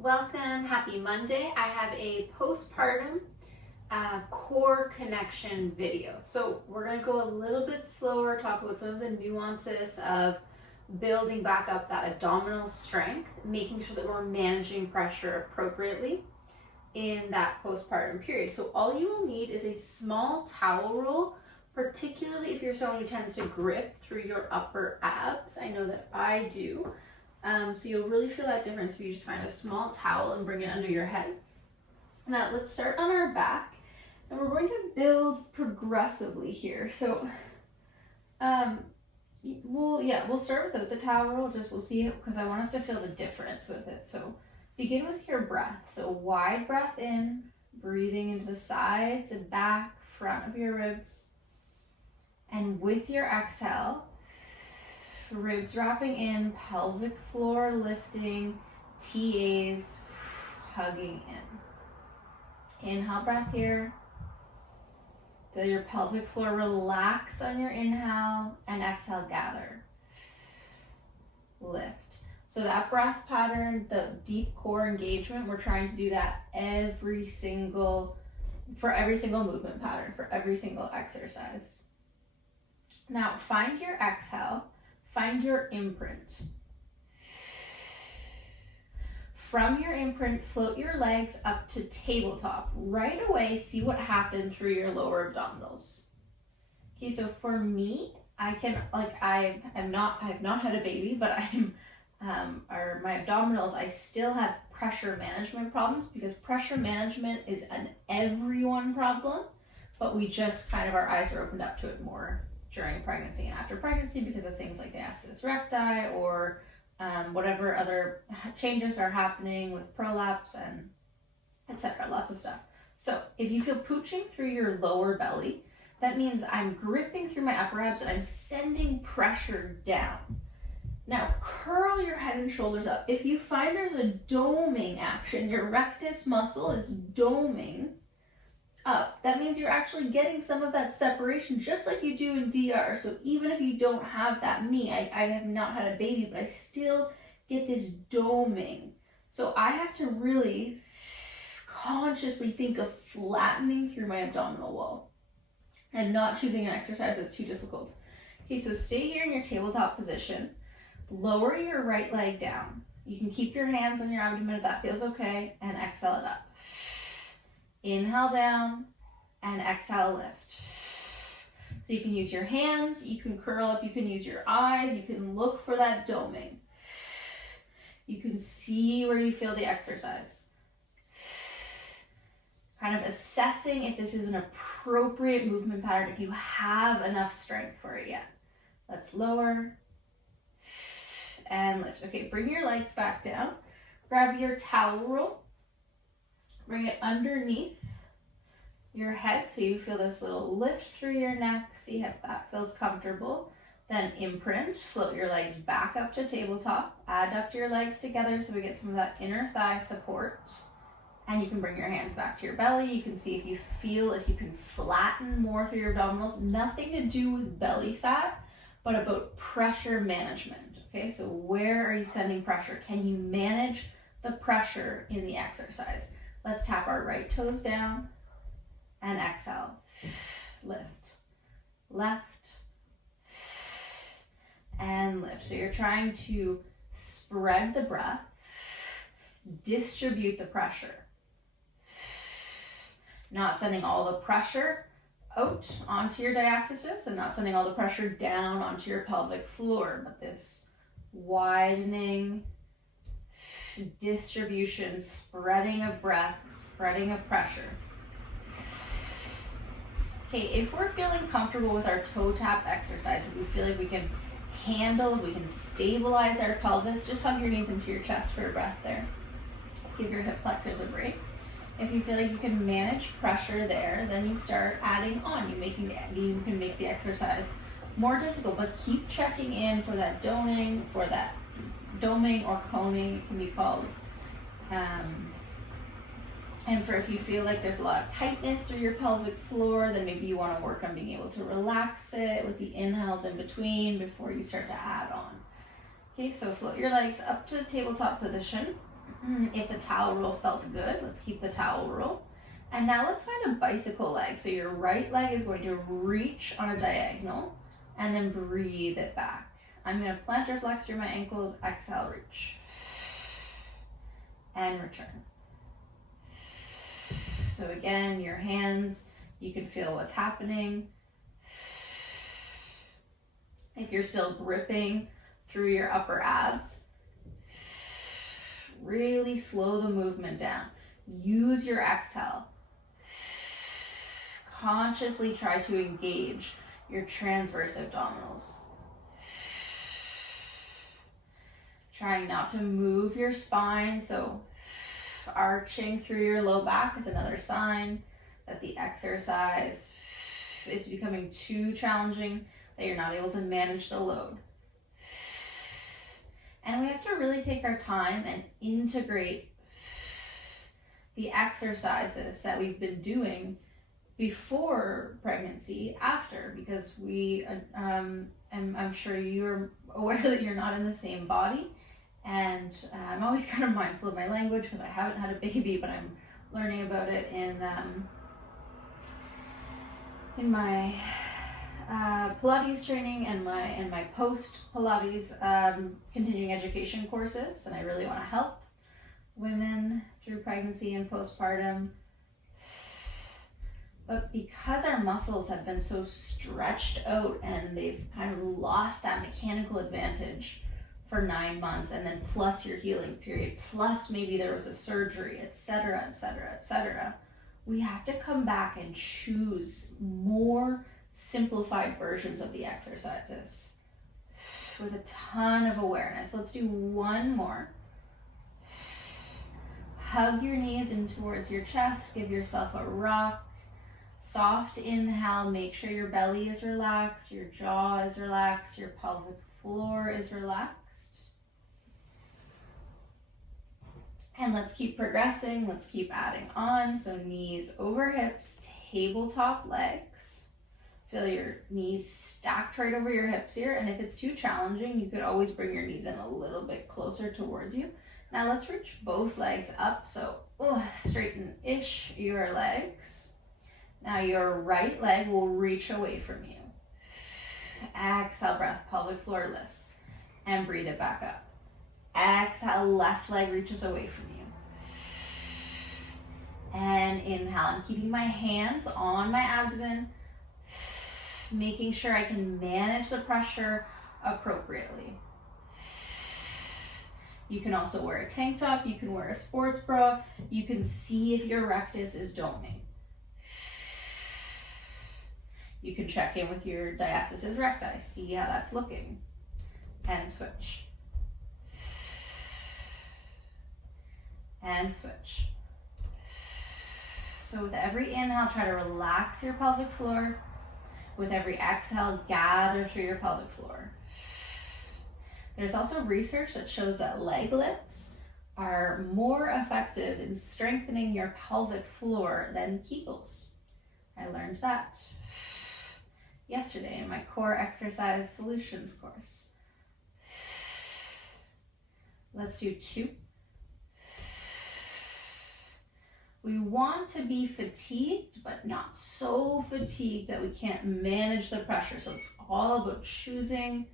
Welcome, happy Monday. I have a postpartum core connection video. So we're gonna go a little bit slower, talk about some of the nuances of building back up that abdominal strength, making sure that we're managing pressure appropriately in that postpartum period. So all you will need is a small towel roll, particularly if you're someone who tends to grip through your upper abs. I know that I do. So you'll really feel that difference if you just find a small towel and bring it under your head. Now let's start on our back, and we're going to build progressively here. So we'll start without the towel roll, we'll see it because I want us to feel the difference with it. So begin with your breath. So wide breath in, breathing into the sides and back, front of your ribs. And with your exhale, ribs wrapping in, pelvic floor lifting, TAs hugging in. Inhale, breath here. Feel your pelvic floor relax on your inhale, and exhale, gather. Lift. So that breath pattern, the deep core engagement, we're trying to do that for every single movement pattern, for every single exercise. Now find your exhale. Find your imprint. From your imprint, float your legs up to tabletop. Right away, see what happened through your lower abdominals. Okay, so for me, I have not had a baby, but my abdominals, I still have pressure management problems because pressure management is an everyone problem, but we just our eyes are opened up to it more during pregnancy and after pregnancy because of things like diastasis recti or whatever other changes are happening with prolapse and etc. Lots of stuff. So if you feel pooching through your lower belly, that means I'm gripping through my upper abs and I'm sending pressure down. Now curl your head and shoulders up. If you find there's a doming action, your rectus muscle is doming up, that means you're actually getting some of that separation just like you do in DR. So even if you don't have that, I have not had a baby, but I still get this doming. So I have to really consciously think of flattening through my abdominal wall and not choosing an exercise that's too difficult. Okay, so stay here in your tabletop position. Lower your right leg down. You can keep your hands on your abdomen if that feels okay, and exhale it up. Inhale down and exhale, lift. So you can use your hands, you can curl up, you can use your eyes, you can look for that doming. You can see where you feel the exercise. Kind of assessing if this is an appropriate movement pattern, if you have enough strength for it yet. Let's lower and lift. Okay, bring your legs back down. Grab your towel roll. Bring it underneath your head so you feel this little lift through your neck. See if that feels comfortable. Then imprint, float your legs back up to tabletop. Adduct your legs together so we get some of that inner thigh support. And you can bring your hands back to your belly. You can see if you can flatten more through your abdominals. Nothing to do with belly fat, but about pressure management. Okay, so where are you sending pressure? Can you manage the pressure in the exercise? Let's tap our right toes down and exhale. Lift, left, and lift. So you're trying to spread the breath, distribute the pressure. Not sending all the pressure out onto your diastasis and not sending all the pressure down onto your pelvic floor, but this widening distribution, spreading of breath, spreading of pressure. Okay, if we're feeling comfortable with our toe tap exercise, if we feel like we can stabilize our pelvis, just hug your knees into your chest for a breath there. Give your hip flexors a break. If you feel like you can manage pressure there, then you start adding on. You can make the exercise more difficult, but keep checking in for that doming or coning, it can be called. And for if you feel like there's a lot of tightness through your pelvic floor, then maybe you want to work on being able to relax it with the inhales in between before you start to add on. Okay, so float your legs up to the tabletop position. If the towel roll felt good, let's keep the towel roll. And now let's find a bicycle leg. So your right leg is going to reach on a diagonal and then breathe it back. I'm going to plantar flex through my ankles, exhale, reach. And return. So again, your hands, you can feel what's happening. If you're still gripping through your upper abs, really slow the movement down. Use your exhale. Consciously try to engage your transverse abdominals. Trying not to move your spine, so arching through your low back is another sign that the exercise is becoming too challenging, that you're not able to manage the load. And we have to really take our time and integrate the exercises that we've been doing before pregnancy, after, because I'm sure you're aware that you're not in the same body. And I'm always kind of mindful of my language because I haven't had a baby, but I'm learning about it in my Pilates training and my post Pilates continuing education courses, and I really want to help women through pregnancy and postpartum. But because our muscles have been so stretched out and they've kind of lost that mechanical advantage for 9 months, and then plus your healing period, plus maybe there was a surgery, etc., etc., etc., we have to come back and choose more simplified versions of the exercises with a ton of awareness. Let's do one more. Hug your knees in towards your chest. Give yourself a rock. Soft inhale. Make sure your belly is relaxed, your jaw is relaxed, your pelvic floor is relaxed. And let's keep progressing. Let's keep adding on. So knees over hips, tabletop legs. Feel your knees stacked right over your hips here. And if it's too challenging, you could always bring your knees in a little bit closer towards you. Now let's reach both legs up. So straighten-ish your legs. Now your right leg will reach away from you. Exhale, breath, pelvic floor lifts. And breathe it back up. Exhale, left leg reaches away from you. And inhale, I'm keeping my hands on my abdomen, making sure I can manage the pressure appropriately. You can also wear a tank top, you can wear a sports bra, you can see if your rectus is doming. You can check in with your diastasis recti, see how that's looking, and switch. And switch. So with every inhale, try to relax your pelvic floor. With every exhale, gather through your pelvic floor. There's also research that shows that leg lifts are more effective in strengthening your pelvic floor than Kegels. I learned that yesterday in my core exercise solutions course. Let's do 2. We want to be fatigued, but not so fatigued that we can't manage the pressure. So it's all about choosing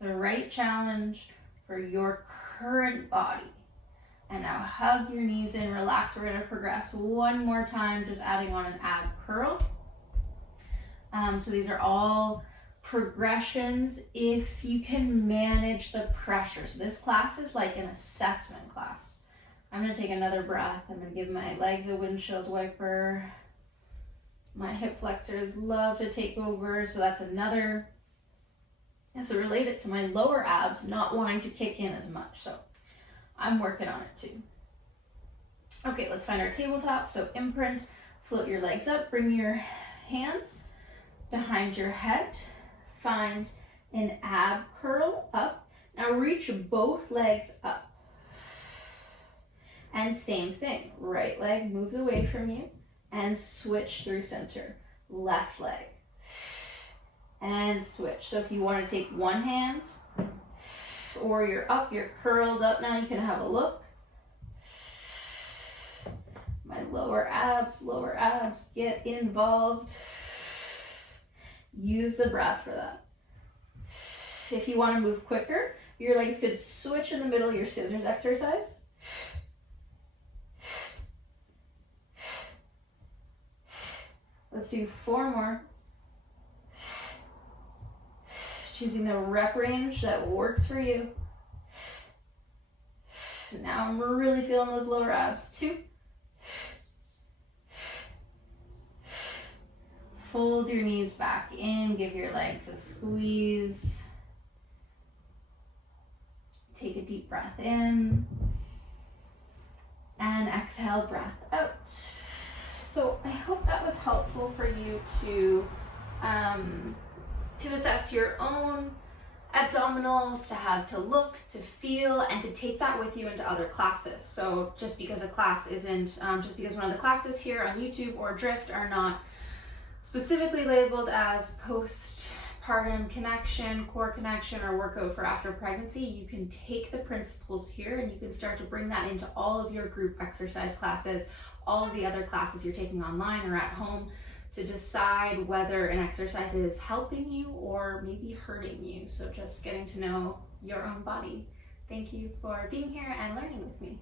the right challenge for your current body. And now hug your knees in, relax. We're going to progress one more time, just adding on an ab curl. So these are all progressions if you can manage the pressure. So this class is like an assessment class. I'm going to take another breath. I'm going to give my legs a windshield wiper. My hip flexors love to take over, so that's related to my lower abs not wanting to kick in as much. So I'm working on it too. Okay, let's find our tabletop. So imprint, float your legs up, bring your hands behind your head. Find an ab curl up. Now reach both legs up. And same thing, right leg moves away from you and switch through center. Left leg and switch. So if you want to take one hand Or you're up, you're curled up now, you can have a look. My lower abs, get involved. Use the breath for that. If you want to move quicker, your legs could switch in the middle of your scissors exercise. Let's do 4 more. Choosing the rep range that works for you. Now I'm really feeling those lower abs. 2. Fold your knees back in, give your legs a squeeze. Take a deep breath in. And exhale, breath out. So I hope that was helpful for you to assess your own abdominals, to have to look, to feel, and to take that with you into other classes. So just because a class isn't, just because one of the classes here on YouTube or Drift are not specifically labeled as postpartum connection, core connection, or workout for after pregnancy, you can take the principles here and you can start to bring that into all of your group exercise classes, all of the other classes you're taking online or at home, to decide whether an exercise is helping you or maybe hurting you. So just getting to know your own body. Thank you for being here and learning with me.